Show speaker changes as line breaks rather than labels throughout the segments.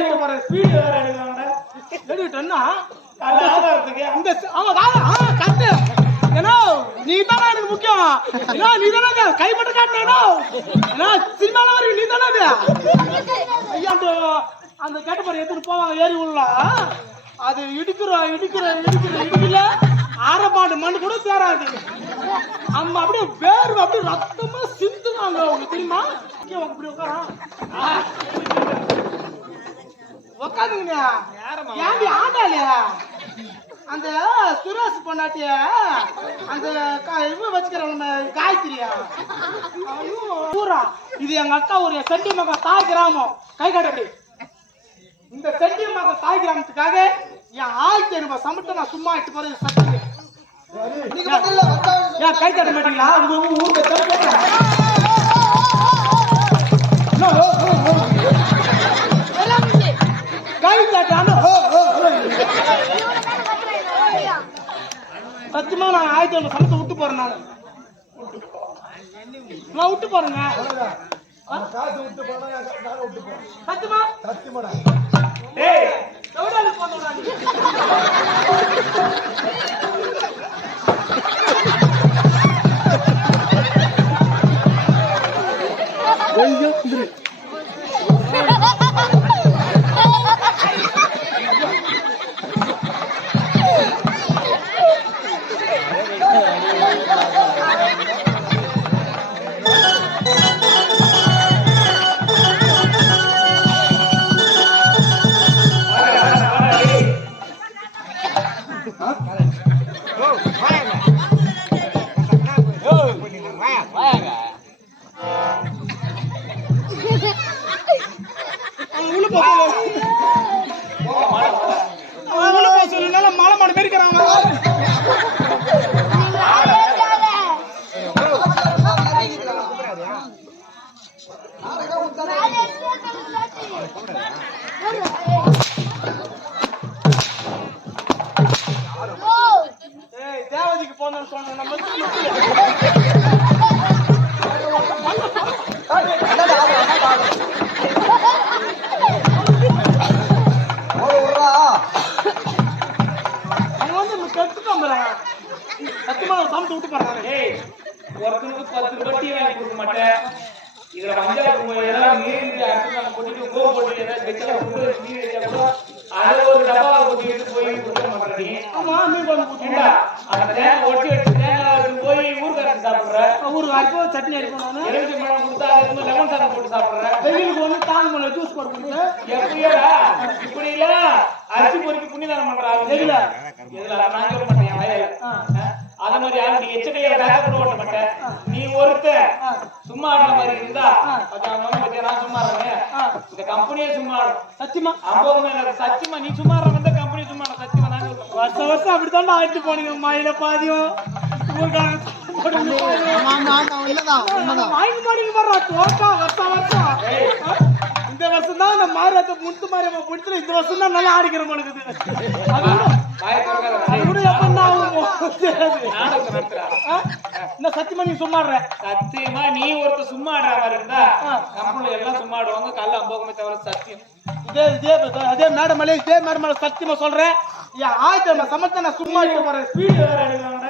ஆயிட்டு போற ஸ்பீடு வேற எடுக்கிறாங்க
எடுக்கிட்டேன்னா
அது ஆதாரத்துக்கு.
இந்த ச- ஆமா காதா ஆ கரெக்ட் ஏன்னா நீ தானே எனக்கு முக்கியம். ஏன்னா நீ தானே கைப்பட்டு காட்டினோ ஏன்னா சினிமால வரைக்கும் நீ தானே ஐயா அந்த அந்த கேட்டப்பாரு எடுத்துட்டு போவாங்க ஏறி உள்ள. அது இடிக்கிற இடிக்கிற இடிக்கிற இடிக்கல. ஆரப்பாடு மண் கூட சேராது. அம்மா அப்படியே வேர்வை அப்படியே ரத்தமா சிந்துவாங்க அவங்க தெரியுமா? இப்படி உட்காந்துங்க ஏன்டி ஆண்டாளியா அந்த சுரேஷ் பொண்டாட்டிய அந்த க- இவ வச்சுக்கிறவங்க காய்கறியா ஐயோ, பூரா இது எங்க அக்கா ஒரு செண்டி மகன் தாய் கிராமம் கை காட்டப்படி இந்த செண்டி மகன் தாய் கிராமத்துக்காக என் ஆயிரத்தி ஐநூறு சமத்தை நான் சும்மா இட்டு போறது சத்தியம் ஏன் கை தட்ட மாட்டீங்களா உங்க உங்க ஊருக்கு நான் ஆயிரத்தி ஐநூறு சமத்தை விட்டு போறேன் நான். நான் விட்டு போறேங்க. சத்தியமா?
சத்தியமாடா.
சத்தியமா சமைச்சு விட்டு
டேய் ஒருத்தனுக்கு பத்து ரொட்டி வாங்கி கொடுக்க மாட்டேன். இதுல மஞ்சள் எல்லாம் நம்ம கொட்டிட்டு கோவம் போட்டு ஏதாவது வெச்சல போட்டு வச்சா கூட அதை ஒரு டப்பாவை கொட்டி எடுத்து போய் கொடுக்க மாட்டேன் நீ.
ஆமா மீன் குழம்பு
ஏண்டா
ஊத்தி
அந்த
சட்னி அரைப்போம் நானு
எலுமிச்சை பழம் கொடுத்தா அதுக்கு லெமன் சாதம் போட்டு சாப்பிடுற
வெயிலுக்கு வந்து தாங்க முடியல ஜூஸ் போட்டு கொடுத்து
எப்படியாடா? இப்படி இல்ல. அரிசி பொறுக்கி புண்ணியதானம் பண்றாங்க
எதுல?
எதுல? நான் சொல்ல மாட்டேன் என் வயல
ஆ.
அத மாதிரி யாரும் நீ எச்சக்கையில பேக்க கூட ஓட்ட மாட்டேன். நீ ஒருத்த. சும்மா ஆடுற மாதிரி இருந்தா பத்தியா நான் சும்மா இருக்கேன். இந்த கம்பெனியே சும்மா ஆடும்
சத்தியமா?
ஐம்பது மேல சத்தியமா நீ சும்மா இருக்க வந்த கம்பெனி சும்மா சத்தியமா நாங்க.
வருஷம் வருஷம் அப்படித்தாண்டா ஆயிட்டு போனீங்க மயில பாதியும். ஊருக்காரங்க இந்த வருஷம் தான் இந்த மாரியத்தை முத்து மாரியம்மா பிடிச்சல இந்த வருஷம் தான் நல்லா ஆடிக்கிற மாட்டேங்குது என்ன சத்தியமா நீ சும்மாடுற
சத்தியமா நீ ஒருத்த சும்மா ஆடுற மாதிரி இருந்தா. கம்பெனில எல்லாம் சும்மா ஆடுவாங்க கல்ல அம்போகமே தவிர சத்தியம்.
இதே இதே அதே மேடம் மேலே இதே மேடம் மேலே சத்தியமா சொல்றேன். ஆயிரத்தி சமத்தை நான் சும்மா போறேன் ஸ்பீடு வேற எடுக்கிறாங்க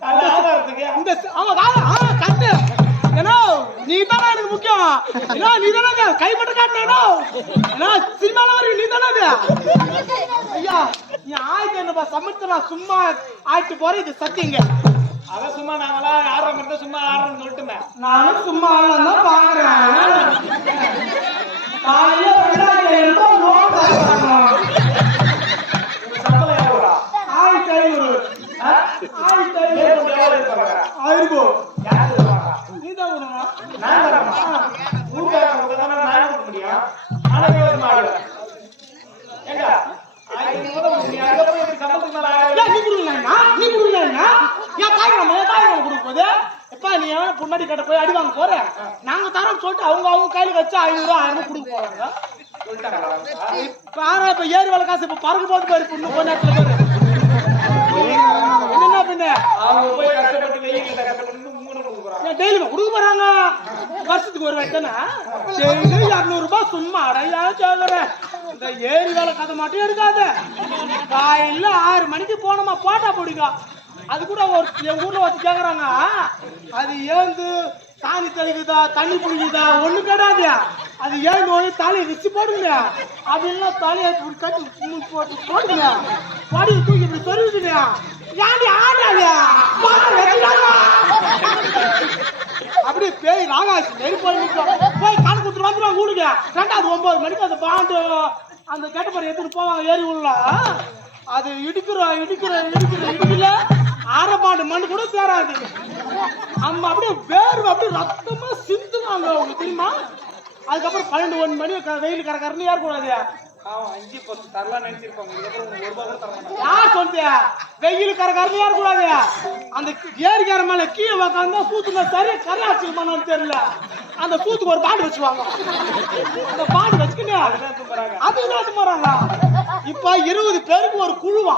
ஆதாரத்துக்கு.
இந்த ஆமா காதா ஆ கரெக்ட் ஏன்னா நீ தானே எனக்கு முக்கியம். ஏன்னா நீ தானே கைப்பட்டு காட்டினோ ஏன்னா சினிமால வரைக்கும் நீ தானே ஐயா என் ஆயிரத்தி ஐநூறு சமத்தை நான் சும்மா ஆயிட்டு போறேன் இது சத்தியங்க
அவன் சும்மா நாங்களாம் ஆடுற மாதிரி தான் சும்மா ஆடுறோம்னு சொல்லிட்டுமே.
நானும் சும்மா ஆடலாம் தான் பாக்குறேன். காலையில ரெண்டாயிரத்தி ஐநூறு பொண்ணாடி கட்ட போய் அடி வாங்க போற நாங்க தரோம் சொல்லிட்டு அவங்க அவங்க கையில வச்சு ஐநூறு ரூபா ஆயிரம் கொடுக்க போறாங்க? இப்ப ஏறி வேலை காசு இப்ப பறக்க போது பாரு பொண்ணு கொஞ்ச நேரத்துல பாரு. என்ன பின்ன?
அவங்க போய் கஷ்டப்பட்டு வெயில்ல கஷ்டப்பட்டு மூணு கொடுக்குறாங்க
டெய்லி கொடுக்க போறாங்க? வருஷத்துக்கு ஒரு வாட்டி தானே டெய்லி இரநூறு ரூபாய் சும்மா அடையா கேக்குறேன் இந்த ஏரி வேலை கதை மட்டும் இருக்காது காலையில ஆறு மணிக்கு போனோமா போட்டா போடுங்க. அது கூட ஒரு எங்க ஊர்ல வச்சு கேக்குறாங்க அது ஏந்து தாலி தெளிக்குதா தண்ணி பிடிக்குதா ஒண்ணு கிடையாதுயா அது ஏழு ஒண்ணு தலையை வச்சு போடுங்க அப்படின்னா தலையை இப்படி கட்டி போட்டு போடுங்க படி தூக்கி இப்படி சொருவிடுங்க ஏன்டி ஆடாது அப்படி பேய் ராகாசி நெருப்பு போய் நிக்கும். கணக்கு கொடுத்துட்டு வந்துடும் கூடுங்க ரெண்டாவது ஒன்பது மணிக்கு அந்த பாண்டு அந்த கெட்டப்பரை எடுத்துட்டு போவாங்க ஏறி உள்ள அது இடிக்கிற இடிக்கிற இடிக்கிற இடிக்கல அரை பாண்டு மண் கூட சேராது. அம்மா அப்படியே வேர்வை அப்படியே ரத்தமா சிந்துவாங்க உங்களுக்கு தெரியுமா? அதுக்கப்புறம் பன்னெண்டு ஒன்று மணி வெயில் கரகரன்னு ஏறக்கூடாது.
அவன் அஞ்சு பத்து தரலாம் நினைச்சிருப்பாங்க. இதுக்கப்புறம் உங்களுக்கு ஒரு ரூபாய் கூட தர மாட்டாங்க
யார் சொல்லியா வெயில் கரகரன்னு ஏறக்கூடாது. அந்த ஏரிக்கார மேல கீழே உக்காந்தா சூத்துனா சரி கரையாச்சுமானு தெரியல. அந்த சூத்துக்கு ஒரு பாண்டு வச்சுவாங்க. அந்த பாண்டு வச்சுக்கிட்டு அதுக்கு தான் போறாங்க இப்ப இருபது பேருக்கு ஒரு குழுவா.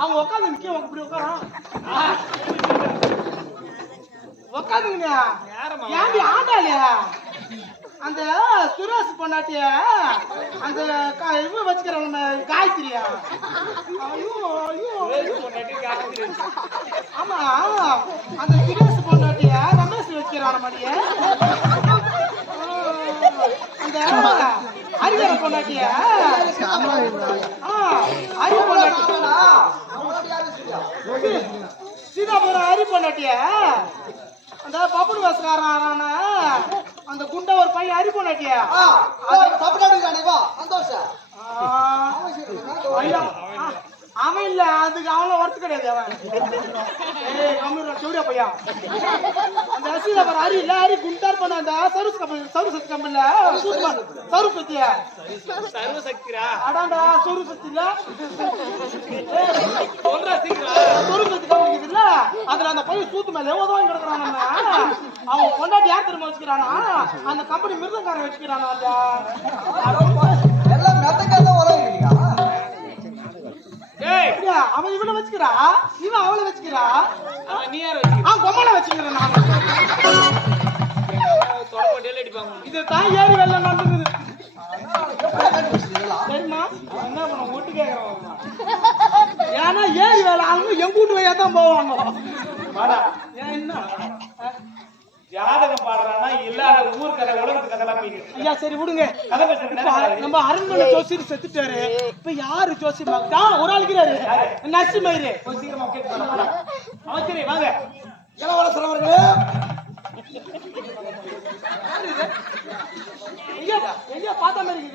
அவங்க உட்காந்து நிக்க இப்படி உட்காரான் உட்காந்துங்க ஏன்டி ஆண்டாளியா அந்த சுரேஷ் பொண்டாட்டிய அந்த க- இவ வச்சுக்கிறாங்க நம்ம காயத்ரியா? ஐயோ ஐயோ.
பொண்டாட்டி காசு
ஆமா அந்த சுரேஷ் பொண்டாட்டிய ரமேஷ் வச்சுக்கிறான மடிய அந்த ஹரிகர பொண்டாட்டிய. ஆ, ஹரி பொண்டாட்டி. சீதாபுரம் ஹரி பொண்டாட்டிய. அந்த பப்புடு வாசக்காரன் அந்த குண்ட ஒரு பையன் பொண்டாட்டிய ஐயா, ஆ, அவன் இல்ல அதுக்கு அவன ஒர்த்து கிடையாது அவன். ஏய் கம்மியூர் சூர்யா பையா. அந்த பாரு ஹரி இல்ல ஹரி குண்டார் பண்ண அந்த சர்வீஸ் கம்பெனி சர்வீஸ் கம்பெனில சர்வீஸ் சத்தியா
சர்வசக்திரா
அடாண்டா சர்வீஸ் சக்தி இல்ல.
சொல்றா சீக்கிரம்
சர்வீஸ் சக்தி கம்பெனி இருக்குல்ல அதுல அந்த பையன் சூத்து மேல உதவாங்க கிடக்குறான் நம்ம. அவன் கொண்டாட்டி யார் தெரியுமா வச்சுக்கிறானா? அந்த கம்பெனி மிருதங்காரன் வச்சுக்கிறானா அவன் இவனை வச்சுக்கிறா? இவன் அவளை வச்சுக்கிறா?
அவன் நீ யார
அவன் பொம்மனை வச்சுக்கிறேன் நான்.
தொடப்பட்டியில அடிப்பாங்க
இது தான் ஏரி வெள்ள நடந்தது சரிம்மா என்ன பண்ண கேக்குறவன் ஏன்னா ஏரி வேலை அவங்க எங்க வீட்டு வழியா தான் போவாங்க.
வாடா
ஏன் என்ன அஹ்,
ஜாதகம் பாடுறானா
ஐயா சரி விடுங்க. நம்ம அரண்மனை ஜோசியர் செத்துட்டாரு. இப்ப யாரு ஜோசி மகா ஒரு ஆள் இருக்கிறாரு. நரசிம்மயிரு
சீக்கிரமா அமைச்சரே வாங்க.
இளவரசர் அவர்களே.
ஐயா பார்த்த மாதிரி